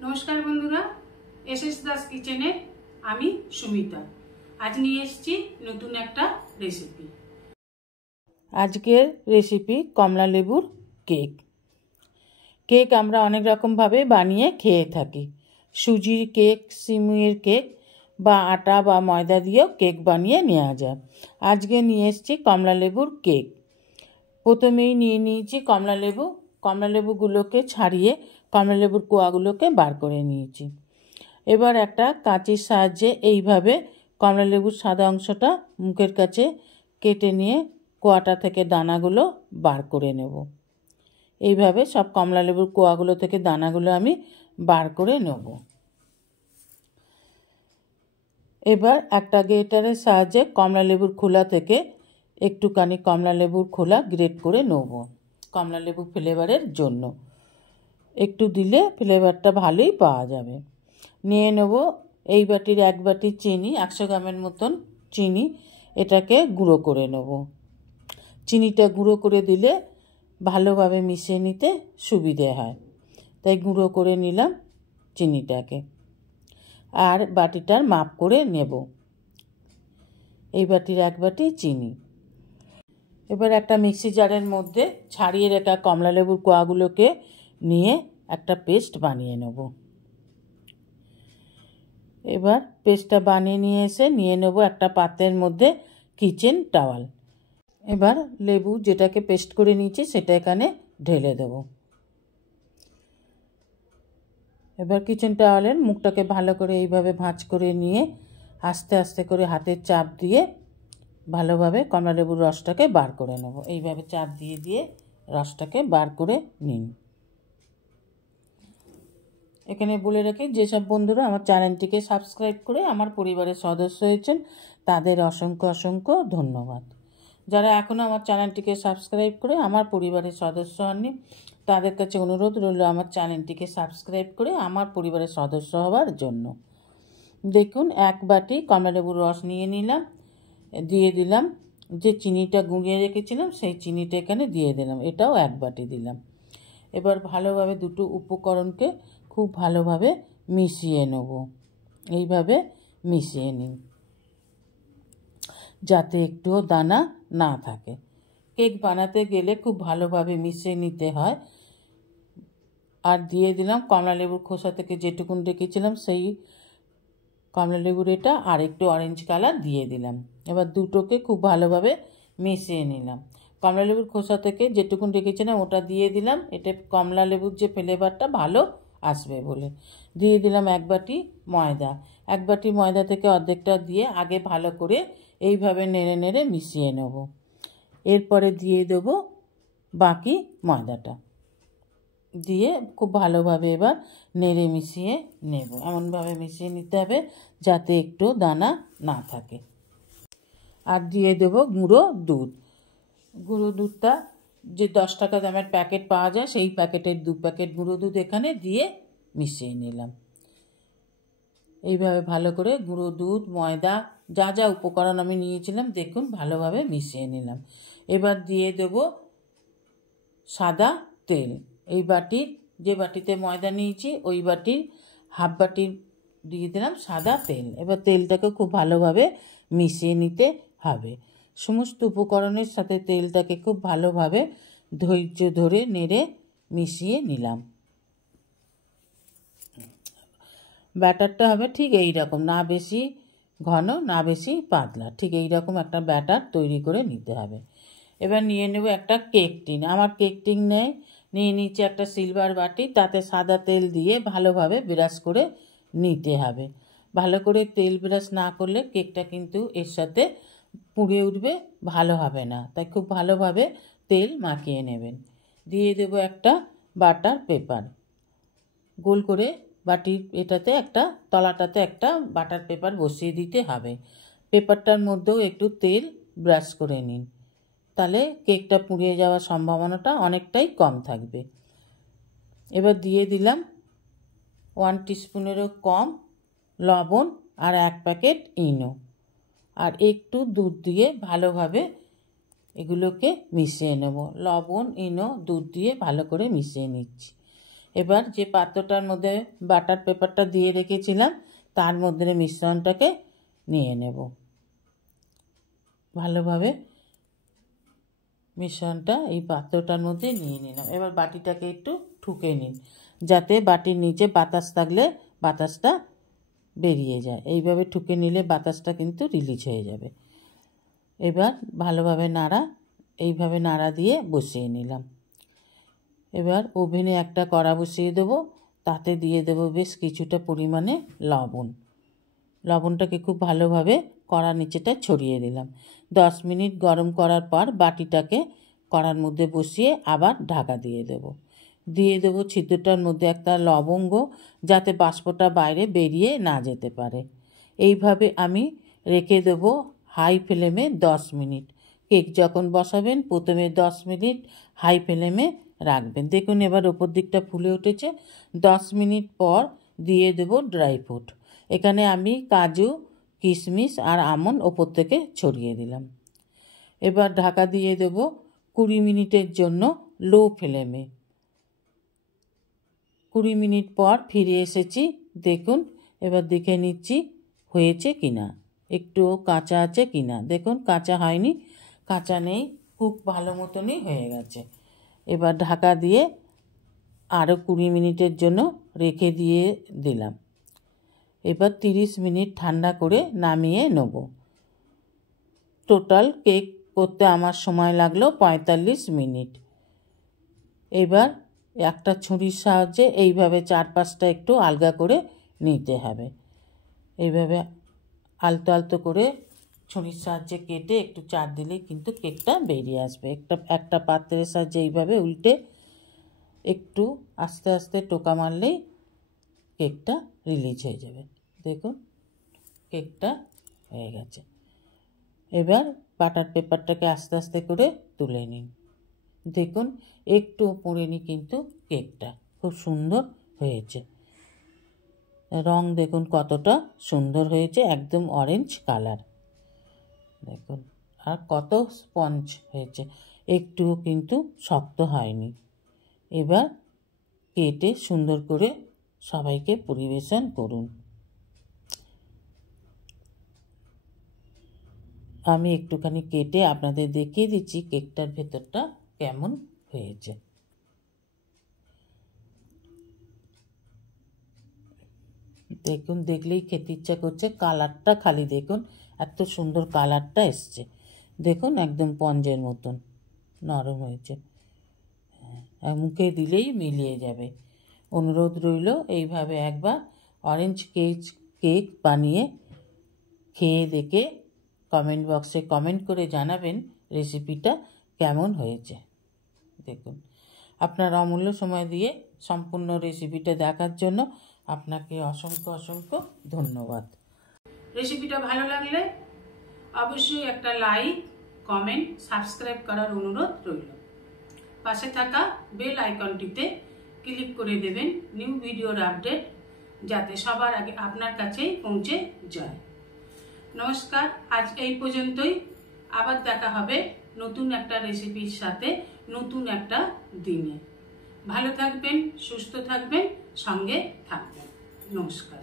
नमस्कार बंधुरा एसएस दास किचेने आमी सुमिता आज निये एसेछि नतून एकटा रेसिपि। आजकेर रेसिपि कमला लेबुर केक। केक आमरा अनेक रकम भावे बानिये खेये थाकी। सुजिर केक, सिमुइर केक बा आटा बा मयदा दिएও केक बानिये नेওয়া যায়। आजके निये एसेछि कमला लेबुर केक। प्रथमेই নিয়ে নিয়েছি কমলা লেবু। কমলা লেবুগুলোকে ছাড়িয়ে কমলা লেবুর কোয়াগুলোকে বার করে নিয়েছি। এবার একটা কাঁচির সাহায্যে এইভাবে কমলা লেবুর সাদা অংশটা মুখের কাছে কেটে নিয়ে কোয়াটা থেকে দানাগুলো বার করে নেব। এইভাবে সব কমলা লেবুর কোয়াগুলো থেকে দানাগুলো আমি বার করে নেব। এবার একটা গ্রেটারের সাহায্যে কমলা লেবুর খোলা থেকে একটুখানি কমলা লেবুর খোলা গ্রেট করে নেব। কমলা লেবু ফ্লেভারের জন্য একটু দিলে ফ্লেভারটা ভালোই পাওয়া যাবে। নিয়ে নেব এই বাটির এক বাটি চিনি, 100 গ্রামের মতন চিনি। এটাকে গুঁড়ো করে নেব। চিনিটা গুঁড়ো করে দিলে ভালোভাবে মিশিয়ে নিতে সুবিধে হয়, তাই গুঁড়ো করে নিলাম চিনিটাকে। আর বাটিটার মাপ করে নেব। এই বাটির এক বাটি চিনি। এবার একটা মিক্সি জারের মধ্যে ছাড়িয়ে রাখা কমলা লেবুর কোয়াগুলোকে নিয়ে একটা পেস্ট বানিয়ে নেব। এবার পেস্টটা বানিয়ে নিয়ে এসে নিয়ে নেব একটা পাত্রের মধ্যে কিচেন টাওয়াল। এবার লেবু যেটাকে পেস্ট করে নিয়েছি সেটা এখানে ঢেলে দেব। এবার কিচেন টাওয়ালের মুখটাকে ভালো করে এইভাবে ভাঁজ করে নিয়ে আস্তে আস্তে করে হাতের চাপ দিয়ে ভালোভাবে কমলা লেবুর রসটাকে বার করে নেব। এইভাবে চাপ দিয়ে দিয়ে রসটাকে বার করে নিন। এখানে বলে রাখি যেসব বন্ধুরা আমার চ্যানেলটিকে সাবস্ক্রাইব করে আমার পরিবারের সদস্য হয়েছেন তাদের অসংখ্য অসংখ্য ধন্যবাদ। যারা এখনও আমার চ্যানেলটিকে সাবস্ক্রাইব করে আমার পরিবারের সদস্য হননি তাদের কাছে অনুরোধ রইল আমার চ্যানেলটিকে সাবস্ক্রাইব করে আমার পরিবারের সদস্য হওয়ার জন্য। দেখুন এক বাটি কমলা লেবুর রস নিয়ে নিলাম, দিয়ে দিলাম যে চিনিটা গুঁড়িয়ে রেখেছিলাম সেই চিনিটা এখানে দিয়ে দিলাম, এটাও এক বাটি দিলাম। এবার ভালোভাবে দুটো উপকরণকে খুব ভালোভাবে মিশিয়ে নেব। এইভাবে মিশিয়ে নিন যাতে একটুও দানা না থাকে। কেক বানাতে গেলে খুব ভালোভাবে মিশিয়ে নিতে হয়। আর দিয়ে দিলাম কমলা লেবুর খোসা থেকে যেটুকুন রেখেছিলাম সেই কমলা লেবুর এটা আর একটু অরেঞ্জ কালার দিয়ে দিলাম। এবার দুটোকে খুব ভালোভাবে মিশিয়ে নিলাম। কমলা লেবুর খোসা থেকে যেটুকুন রেখেছিলাম ওটা দিয়ে দিলাম, এটা কমলা লেবুর যে ফ্লেভারটা ভালো আসবে বলে। দিয়ে দিলাম এক বাটি ময়দা। এক বাটি ময়দা থেকে অর্ধেকটা দিয়ে আগে ভালো করে এইভাবে নেড়ে নেড়ে মিশিয়ে নেব। এরপরে দিয়ে দেব বাকি ময়দাটা, দিয়ে খুব ভালোভাবে এবার নেড়ে মিশিয়ে নেব। এমনভাবে মিশিয়ে নিতে হবে যাতে একটু দানা না থাকে। আর দিয়ে দেব গুঁড়ো দুধ। গুঁড়ো দুধটা যে 10 টাকা দামের প্যাকেট পাওয়া যায় সেই প্যাকেটের 2 প্যাকেট গুঁড়ো দুধ এখানে দিয়ে মিশিয়ে নিলাম। এইভাবে ভালো করে গুঁড়ো দুধ, ময়দা যা যা উপকরণ আমি নিয়েছিলাম দেখুন ভালোভাবে মিশিয়ে নিলাম। এবার দিয়ে দেব সাদা তেল। এই বাটির যে বাটিতে ময়দা নিয়েছি ওই বাটির হাফ বাটি দিয়ে দিলাম সাদা তেল। এবার তেলটাকে খুব ভালোভাবে মিশিয়ে নিতে হবে। সমস্ত উপকরণের সাথে তেলটাকে খুব ভালোভাবে ধৈর্য ধরে নেড়ে মিশিয়ে নিলাম। ব্যাটারটা হবে ঠিক এই রকম, না বেশি ঘন না বেশি পাতলা, ঠিক এই রকম একটা ব্যাটার তৈরি করে নিতে হবে। এবার নিয়ে নেব একটা কেক টিন। আমার কেক টিন নিয়ে নিচে একটা সিলভার বাটি, তাতে সাদা তেল দিয়ে ভালোভাবে ব্রাশ করে নিতে হবে। ভালো করে তেল ব্রাশ না করলে কেকটা কিন্তু এর সাথে পুড়ে উঠবে, ভালো হবে না, তাই খুব ভালোভাবে তেল মাখিয়ে নেবেন। দিয়ে দেব একটা বাটার পেপার। গোল করে বাটির এটাতে একটা তলাটাতে একটা বাটার পেপার বসিয়ে দিতে হবে। পেপারটার মধ্যেও একটু তেল ব্রাশ করে নিন, তাহলে কেকটা পুড়িয়ে যাওয়ার সম্ভাবনাটা অনেকটাই কম থাকবে। এবার দিয়ে দিলাম 1 টিস্পুনেরও কম লবণ আর 1 প্যাকেট ইনো আর একটু দুধ দিয়ে ভালোভাবে এগুলোকে মিশিয়ে নেব। লবণ, ইনো, দুধ দিয়ে ভালো করে মিশিয়ে নিচ্ছি। এবার যে পাত্রটার মধ্যে বাটার পেপারটা দিয়ে রেখেছিলাম তার মধ্যে মিশ্রণটাকে নিয়ে নেব। ভালোভাবে মিশ্রণটা এই পাত্রটার মধ্যে নিয়ে নিলাম। এবার বাটিটাকে একটু ঠুকে নিন, যাতে বাটির নিচে বাতাস থাকলে বাতাসটা বেরিয়ে যায়। এইভাবে ঠুকে নিলে বাতাসটা কিন্তু রিলিজ হয়ে যাবে। এবার ভালোভাবে এইভাবে নাড়া দিয়ে বসিয়ে নিলাম। এবার ওভেনে একটা কড়া বসিয়ে দেবো, তাতে দিয়ে দেবো বেশ কিছুটা পরিমাণে লবণ। লবণটাকে খুব ভালোভাবে কড়ার নিচেটা ছড়িয়ে দিলাম। 10 মিনিট গরম করার পর বাটিটাকে কড়ার মধ্যে বসিয়ে আবার ঢাকা দিয়ে দেবো ছিদ্রটার মধ্যে একটা লবঙ্গ, যাতে বাষ্পটা বাইরে বেরিয়ে না যেতে পারে। এইভাবে আমি রেখে দেবো হাই ফ্লেমে 10 মিনিট। কেক যখন বসাবেন প্রথমে 10 মিনিট হাই ফ্লেমে রাখবেন। দেখুন এবার ওপর দিকটা ফুলে উঠেছে। 10 মিনিট পর দিয়ে দেবো ড্রাই ফ্রুট। এখানে আমি কাজু, কিশমিশ আর আমন্ড ওপর থেকে ছড়িয়ে দিলাম। এবার ঢাকা দিয়ে দেবো 20 মিনিটের জন্য লো ফ্লেমে। 20 মিনিট পর ফিরে এসেছি। দেখুন এবার দেখে নিচ্ছি হয়েছে কিনা, একটু কাঁচা আছে কিনা। দেখুন কাঁচা হয়নি, কাঁচা নেই, খুব ভালো মতনই হয়ে গেছে। এবার ঢাকা দিয়ে আরও 20 মিনিটের জন্য রেখে দিয়ে দিলাম। এবার 30 মিনিট ঠান্ডা করে নামিয়ে নেব। টোটাল কেক করতে আমার সময় লাগলো 45 মিনিট। এবার একটা ছুরির সাহায্যে এইভাবে 4-5টা একটু আলগা করে নিতে হবে। এইভাবে আলতো আলতো করে ছুরির সাহায্যে কেটে একটু চার দিলেই কিন্তু কেকটা বেরিয়ে আসবে। একটা পাত্রের সাহায্যে এইভাবে উল্টে একটু আস্তে আস্তে টোকা মারলেই কেকটা রিলিজ হয়ে যাবে। দেখুন কেকটা হয়ে গেছে। এবার বাটার পেপারটাকে আস্তে আস্তে করে তুলে নিন। দেখুন একটু পড়েনি কিন্তু কেকটা খুব সুন্দর হয়েছে। রং দেখুন কতটা সুন্দর হয়েছে, একদম অরেঞ্জ কালার। দেখুন আর কত স্পঞ্জ হয়েছে, একটুও কিন্তু শক্ত হয়নি। এবার কেটে সুন্দর করে সবাইকে পরিবেশন করুন। আমি একটুখানি কেটে আপনাদের দেখিয়ে দিচ্ছি কেকটার ভেতরটা কেমন হয়েছে। দেখুন দেখলেই খেতে ইচ্ছা করছে। কালারটা খালি দেখুন, এত সুন্দর কালারটা এসছে। দেখুন একদম স্পঞ্জের মতন নরম হয়েছে, মুখে দিলেই মিলিয়ে যাবে। অনুরোধ রইল এইভাবে একবার অরেঞ্জ কেক বানিয়ে খেয়ে দেখে কমেন্ট বক্সে কমেন্ট করে জানাবেন রেসিপিটা কেমন হয়েছে। দেখুন আপনার অমূল্য সময় দিয়ে সম্পূর্ণ রেসিপিটা দেখার জন্য আপনাকে অসংখ্য অসংখ্য ধন্যবাদ। রেসিপিটা ভালো লাগলে অবশ্যই একটা লাইক, কমেন্ট, সাবস্ক্রাইব করার অনুরোধ রইল। পাশে থাকা বেল আইকনটিতে ক্লিক করে দেবেন নিউ ভিডিওর আপডেট যাতে সবার আগে আপনার কাছেই পৌঁছে যায়। নমস্কার, আজ এই পর্যন্তই। আবার দেখা হবে নতুন একটা রেসিপির সাথে নতুন একটা দিনে। ভালো থাকবেন, সুস্থ থাকবেন, সঙ্গে থাকবেন। নমস্কার।